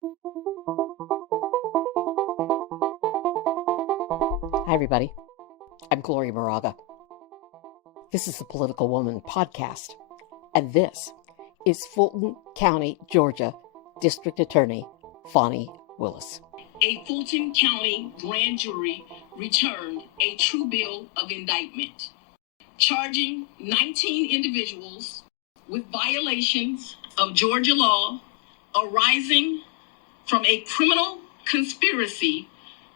Hi, everybody. I'm Gloria Moraga. This is the Political Woman podcast, and this is Fulton County, Georgia District Attorney Fani Willis. A Fulton County grand jury returned a true bill of indictment, charging 19 individuals with violations of Georgia law arising from a criminal conspiracy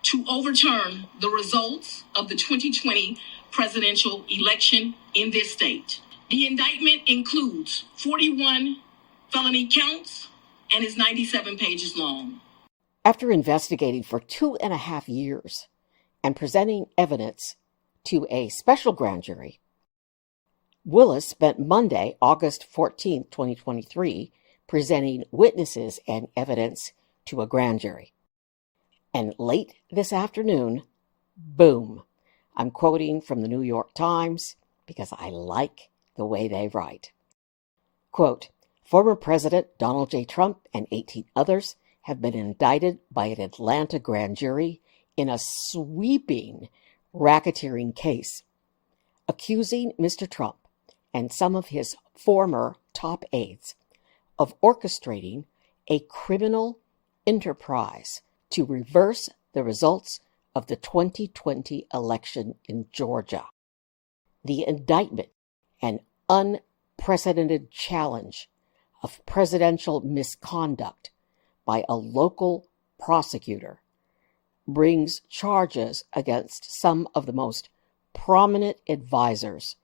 to overturn the results of the 2020 presidential election in this state. The indictment includes 41 felony counts and is 97 pages long. After investigating for 2.5 years and presenting evidence to a special grand jury, Willis spent Monday, August 14, 2023, presenting witnesses and evidence to a grand jury. And late this afternoon, boom, I'm quoting from the New York Times because I like the way they write. Quote, former President Donald J. Trump and 18 others have been indicted by an Atlanta grand jury in a sweeping racketeering case, accusing Mr. Trump and some of his former top aides of orchestrating a criminal enterprise to reverse the results of the 2020 election in Georgia. The indictment, an unprecedented challenge of presidential misconduct by a local prosecutor, brings charges against some of the most prominent advisors,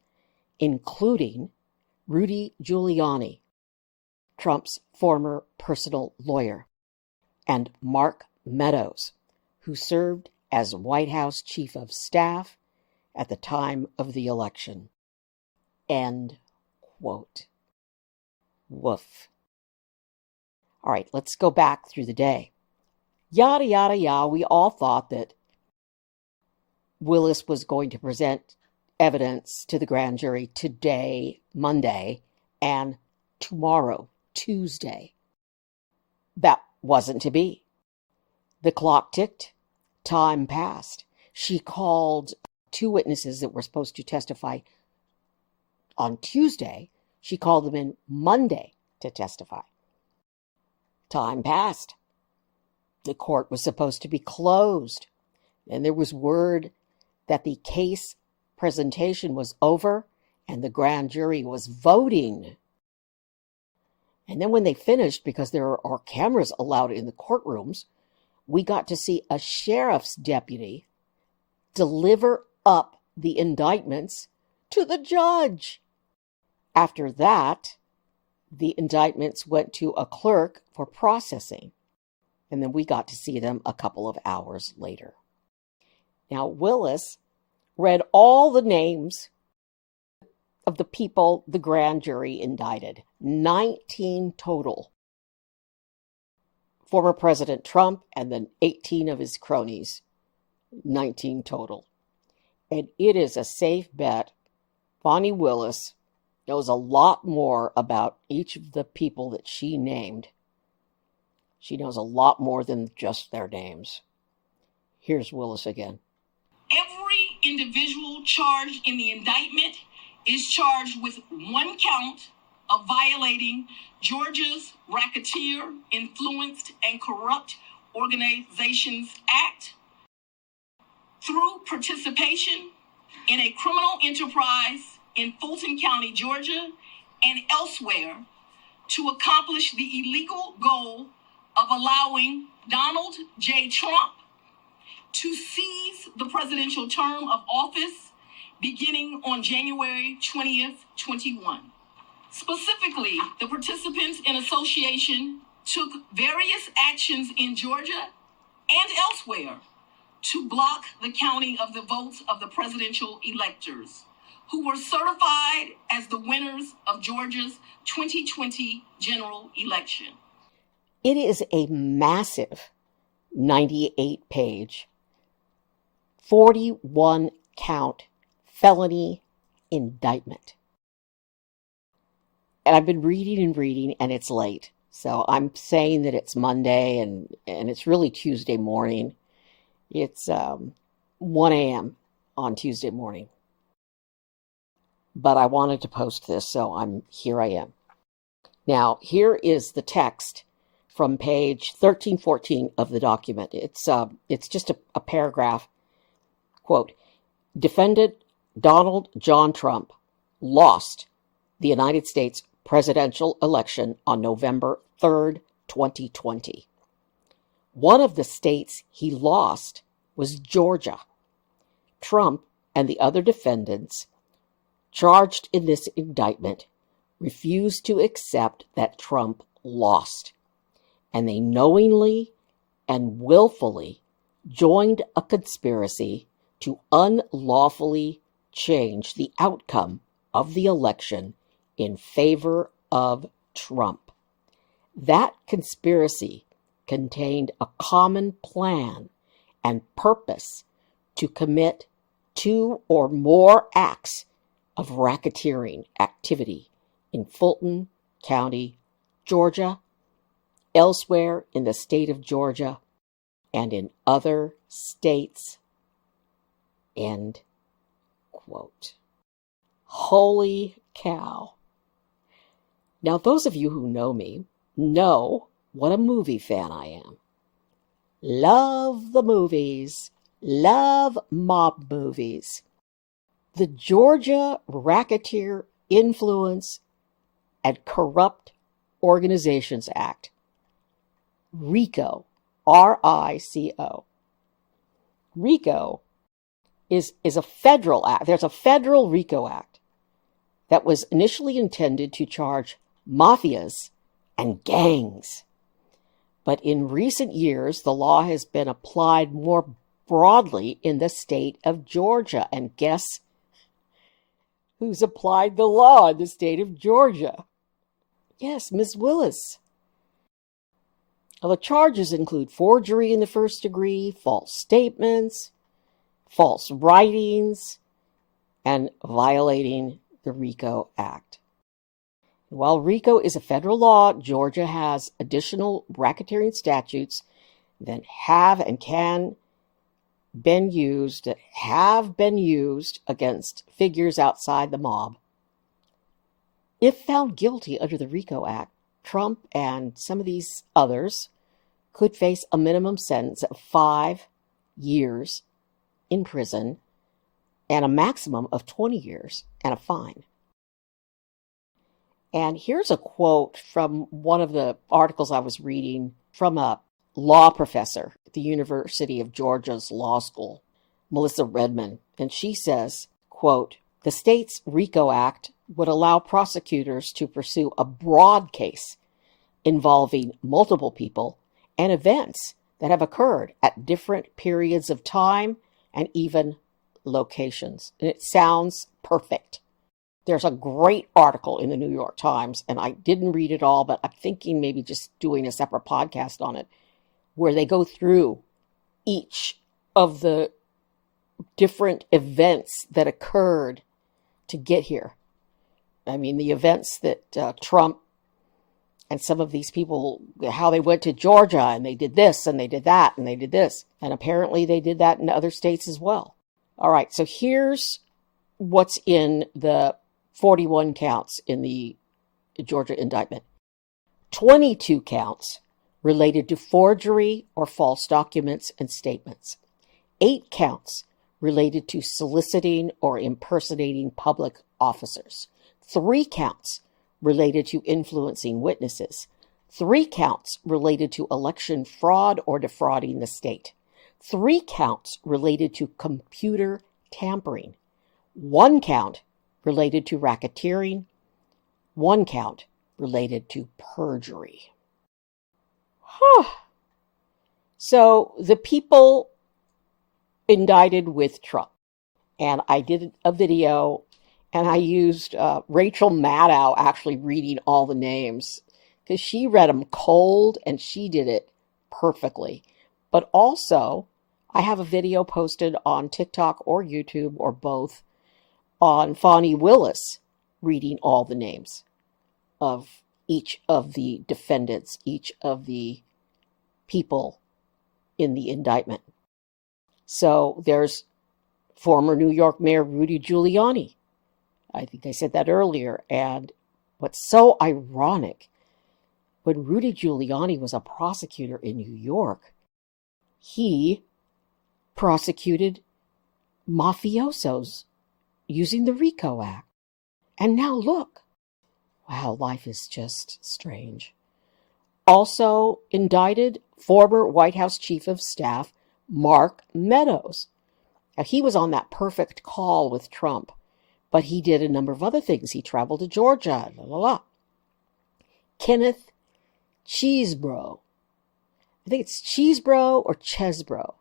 including Rudy Giuliani, Trump's former personal lawyer, and Mark Meadows, who served as White House Chief of Staff at the time of the election. End quote. Woof. All right, let's go back through the day. Yada, yada, yada. We all thought that Willis was going to present evidence to the grand jury today, Monday, and tomorrow, Tuesday. That wasn't to be. The clock ticked. Time passed. She called 2 witnesses that were supposed to testify on Tuesday. She called them in Monday to testify. Time passed. The court was supposed to be closed. And there was word that the case presentation was over and the grand jury was voting. And then when they finished, because there are cameras allowed in the courtrooms, we got to see a sheriff's deputy deliver up the indictments to the judge. After that, the indictments went to a clerk for processing, and then we got to see them a couple of hours later. Now, Willis read all the names of the people the grand jury indicted, 19 total. Former President Trump and then 18 of his cronies, 19 total. And it is a safe bet Fani Willis knows a lot more about each of the people that she named. She knows a lot more than just their names. Here's Willis again. Every individual charged in the indictment is charged with 1 count of violating Georgia's Racketeer, Influenced, and Corrupt Organizations Act through participation in a criminal enterprise in Fulton County, Georgia, and elsewhere to accomplish the illegal goal of allowing Donald J. Trump to seize the presidential term of office beginning on January 20th, 21. Specifically, the participants in association took various actions in Georgia and elsewhere to block the counting of the votes of the presidential electors, who were certified as the winners of Georgia's 2020 general election. It is a massive 98-page, 41-count felony indictment. And I've been reading, and it's late. So I'm saying that it's Monday and it's really Tuesday morning. It's 1 a.m. on Tuesday morning. But I wanted to post this, so here I am. Now, here is the text from page 1314 of the document. It's just a paragraph. Quote, defendant Donald John Trump lost the United States presidential election on November 3rd, 2020. One of the states he lost was Georgia. Trump and the other defendants charged in this indictment refused to accept that Trump lost, and they knowingly and willfully joined a conspiracy to unlawfully change the outcome of the election in favor of Trump. That conspiracy contained a common plan and purpose to commit 2 or more acts of racketeering activity in Fulton County, Georgia, elsewhere in the state of Georgia, and in other states. End quote. Holy cow. Now, those of you who know me know what a movie fan I am. Love the movies. Love mob movies. The Georgia Racketeer Influence and Corrupt Organizations Act, RICO, R-I-C-O. RICO is a federal act. There's a federal RICO Act that was initially intended to charge mafias and gangs. But in recent years, the law has been applied more broadly in the state of Georgia. And guess who's applied the law in the state of Georgia? Yes, Ms. Willis. Well, the charges include forgery in the first degree, false statements, false writings, and violating the RICO Act. While RICO is a federal law, Georgia has additional racketeering statutes that have been used against figures outside the mob. If found guilty under the RICO Act, Trump and some of these others could face a minimum sentence of 5 years in prison and a maximum of 20 years and a fine. And here's a quote from one of the articles I was reading from a law professor at the University of Georgia's Law School, Melissa Redman. And she says, quote, the state's RICO Act would allow prosecutors to pursue a broad case involving multiple people and events that have occurred at different periods of time and even locations. And it sounds perfect. There's a great article in the New York Times, and I didn't read it all, but I'm thinking maybe just doing a separate podcast on it, where they go through each of the different events that occurred to get here. I mean, the events that Trump and some of these people, how they went to Georgia and they did this and they did that and they did this. And apparently they did that in other states as well. All right, so here's what's in the 41 counts in the Georgia indictment. 22 counts related to forgery or false documents and statements. 8 counts related to soliciting or impersonating public officers. 3 counts related to influencing witnesses. 3 counts related to election fraud or defrauding the state. 3 counts related to computer tampering. 1 count related to racketeering. 1 count related to perjury. So the people indicted with Trump, and I did a video, and I used Rachel Maddow actually reading all the names, because she read them cold, and she did it perfectly. But also, I have a video posted on TikTok or YouTube or both on Fani Willis reading all the names of each of the defendants, each of the people in the indictment. So there's former New York Mayor Rudy Giuliani. I think I said that earlier. And what's so ironic, when Rudy Giuliani was a prosecutor in New York, he prosecuted mafiosos using the RICO Act. And now look. Wow, life is just strange. Also indicted, former White House Chief of Staff Mark Meadows. Now, he was on that perfect call with Trump, but he did a number of other things. He traveled to Georgia, Kenneth Chesebro. I think it's Chesebro or Chesebro.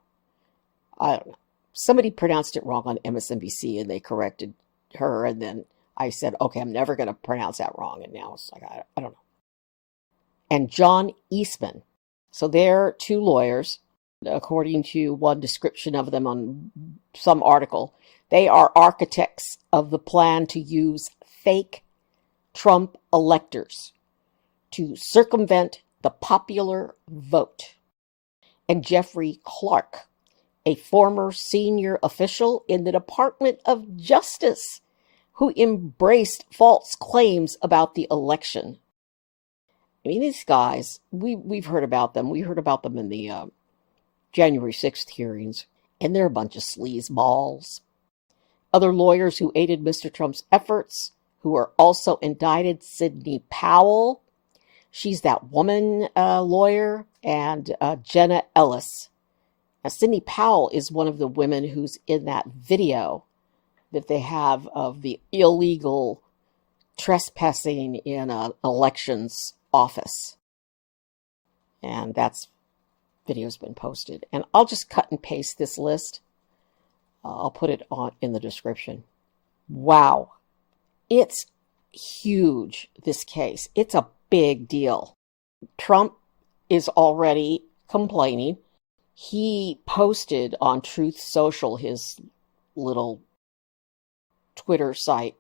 I don't know. Somebody pronounced it wrong on MSNBC, and they corrected her, and then I said, okay, I'm never going to pronounce that wrong, and now it's like, I don't know. And John Eastman. So they're two lawyers, according to one description of them on some article. They are architects of the plan to use fake Trump electors to circumvent the popular vote. And Jeffrey Clark, a former senior official in the Department of Justice, who embraced false claims about the election. I mean, these guys, we've heard about them. We heard about them in the January 6th hearings, and they're a bunch of sleazeballs. Other lawyers who aided Mr. Trump's efforts, who are also indicted, Sidney Powell. She's that woman lawyer, and Jenna Ellis. Now, Sidney Powell is one of the women who's in that video that they have of the illegal trespassing in an elections office. And that's video's been posted. And I'll just cut and paste this list. I'll put it on in the description. Wow. It's huge, this case. It's a big deal. Trump is already complaining. He posted on Truth Social, his little Twitter site,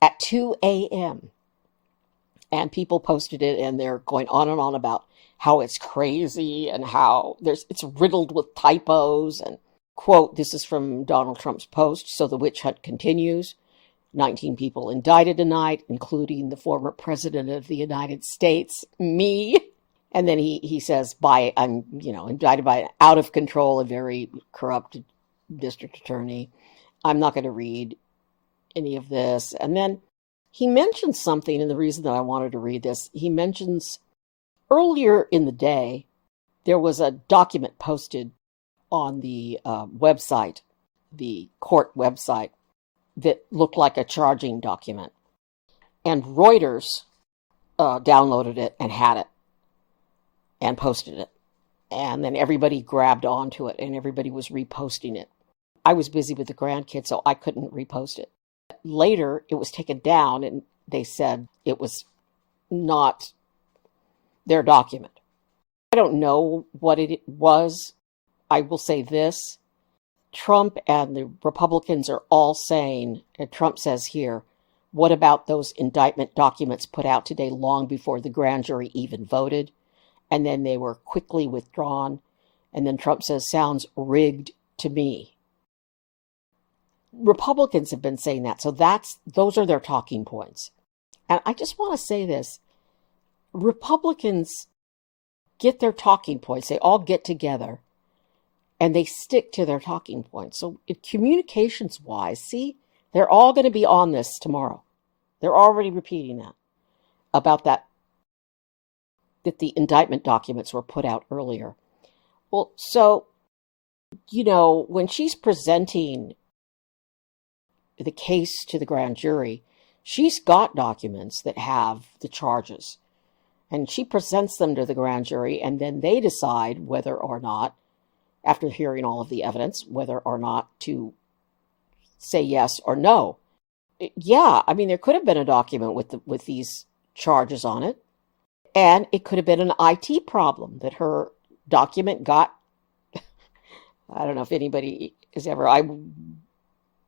at 2 a.m. And people posted it, and they're going on and on about how it's crazy and how it's riddled with typos. And, quote, this is from Donald Trump's post, so the witch hunt continues. 19 people indicted tonight, including the former president of the United States, me. And then he says, I'm indicted by an out of control and very corrupt district attorney. I'm not going to read any of this. And then he mentions something, and the reason that I wanted to read this, he mentions earlier in the day, there was a document posted on the website, the court website, that looked like a charging document. And Reuters downloaded it and had it and posted it. And then everybody grabbed onto it, and everybody was reposting it. I was busy with the grandkids, so I couldn't repost it. Later, it was taken down, and they said it was not their document. I don't know what it was. I will say this. Trump and the Republicans are all saying, and Trump says here, what about those indictment documents put out today long before the grand jury even voted? And then they were quickly withdrawn. And then Trump says, sounds rigged to me. Republicans have been saying that. So those are their talking points. And I just want to say this. Republicans get their talking points. They all get together and they stick to their talking points. So communications wise, see, they're all going to be on this tomorrow. They're already repeating that about that the indictment documents were put out earlier. Well, so, when she's presenting the case to the grand jury, she's got documents that have the charges. And she presents them to the grand jury, and then they decide whether or not, after hearing all of the evidence, whether or not to say yes or no. Yeah, I mean, there could have been a document with these charges on it, and it could have been an IT problem that her document got. I don't know if anybody has ever. I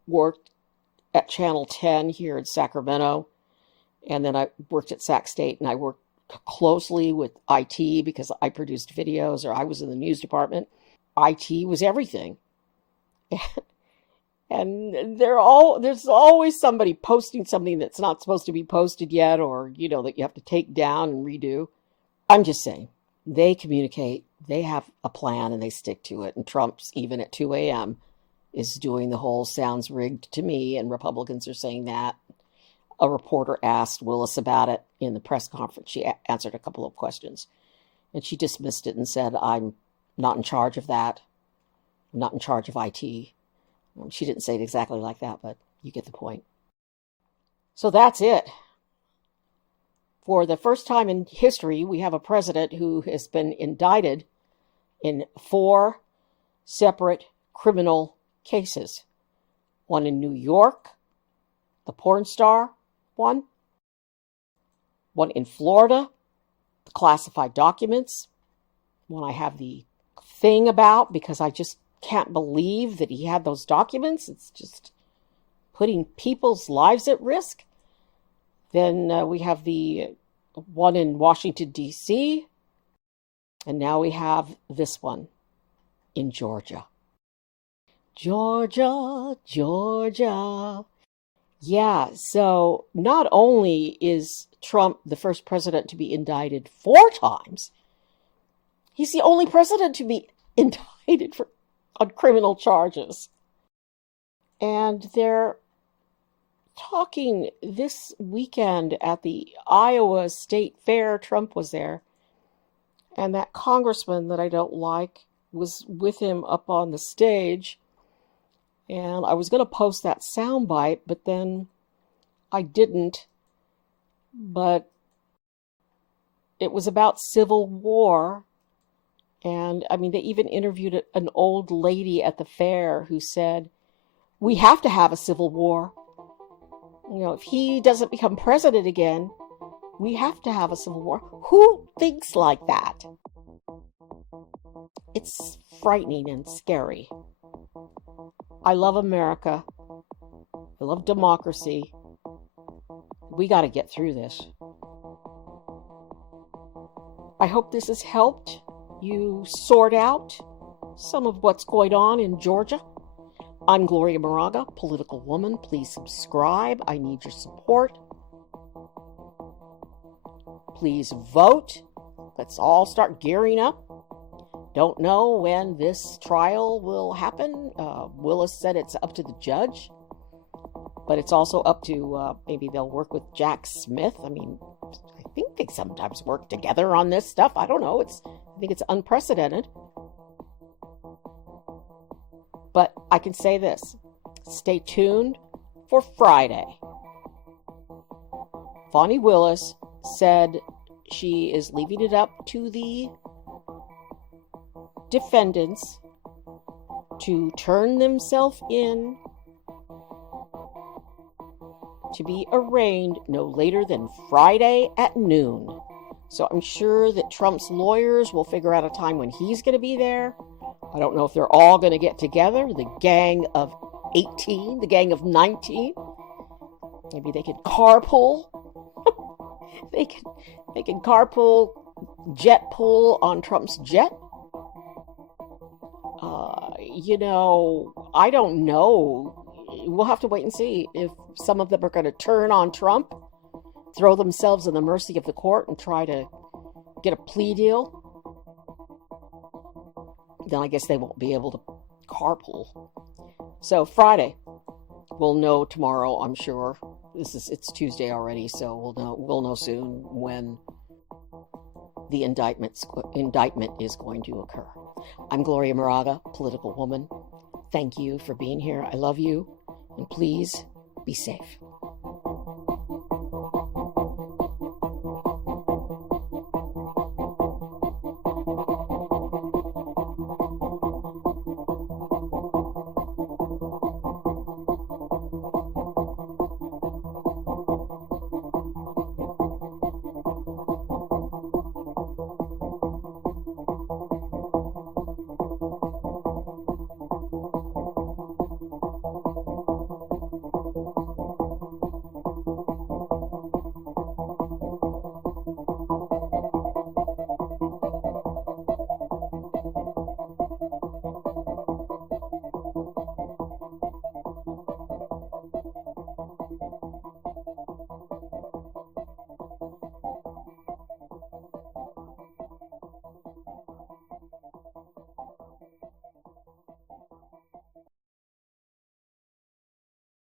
worked at Channel 10 here in Sacramento, And then I worked at Sac State, and I worked closely with IT because I produced videos, or I was in the news department. IT was everything. And there's always somebody posting something that's not supposed to be posted yet, or, that you have to take down and redo. I'm just saying, they communicate, they have a plan, and they stick to it. And Trump's, even at 2 a.m., is doing the whole sounds rigged to me, and Republicans are saying that. A reporter asked Willis about it in the press conference. She answered a couple of questions, and she dismissed it and said, I'm not in charge of that. I'm not in charge of IT. She didn't say it exactly like that, but you get the point. So that's it. For the first time in history, we have a president who has been indicted in 4 separate criminal cases. One in New York, the porn star one in Florida, the classified documents, one I have the thing about because I just can't believe that he had those documents. It's just putting people's lives at risk. Then we have the one in Washington, D.C., and now we have this one in Georgia. Georgia. Yeah, so not only is Trump the first president to be indicted 4 times, he's the only president to be indicted on criminal charges. And they're talking this weekend at the Iowa State Fair. Trump was there, and that congressman that I don't like was with him up on the stage. And I was going to post that soundbite, but then I didn't. But it was about civil war. And, they even interviewed an old lady at the fair who said, we have to have a civil war. If he doesn't become president again, we have to have a civil war. Who thinks like that? It's frightening and scary. I love America. I love democracy. We got to get through this. I hope this has helped you sort out some of what's going on in Georgia. I'm Gloria Moraga, political woman. Please subscribe. I need your support. Please vote. Let's all start gearing up. Don't know when this trial will happen. Willis said it's up to the judge, but it's also up to maybe they'll work with Jack Smith. I think they sometimes work together on this stuff. I don't know. I think it's unprecedented. But I can say this. Stay tuned for Friday. Fani Willis said she is leaving it up to the defendants to turn themselves in to be arraigned no later than Friday at noon. So I'm sure that Trump's lawyers will figure out a time when he's going to be there. I don't know if they're all going to get together, the gang of 18, the gang of 19. Maybe they could carpool. They can carpool, jet pool on Trump's jet. I don't know. We'll have to wait and see if some of them are going to turn on Trump, throw themselves in the mercy of the court and try to get a plea deal. Then I guess they won't be able to carpool. So Friday, we'll know tomorrow, I'm sure. It's Tuesday already, so we'll know soon when the indictment is going to occur. I'm Gloria Moraga, political woman. Thank you for being here. I love you, and please be safe.